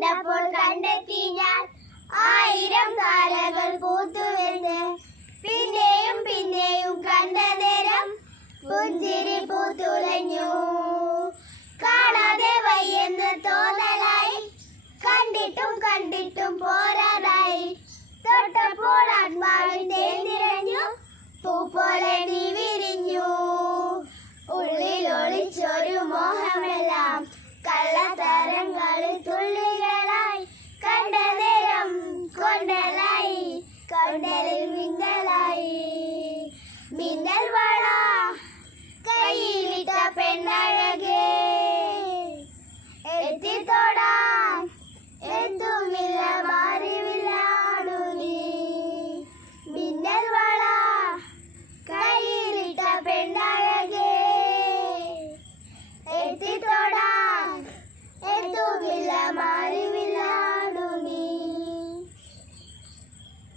കണ്ടപ്പോൾ കണ്ടെത്തി ഞാൻ ആയിരം കാലകൾ പൂത്തുവെന്ന് പിന്നെയും പിന്നെയും കണ്ട നേരം പുഞ്ചിരി പൂത്തുലഞ്ഞു.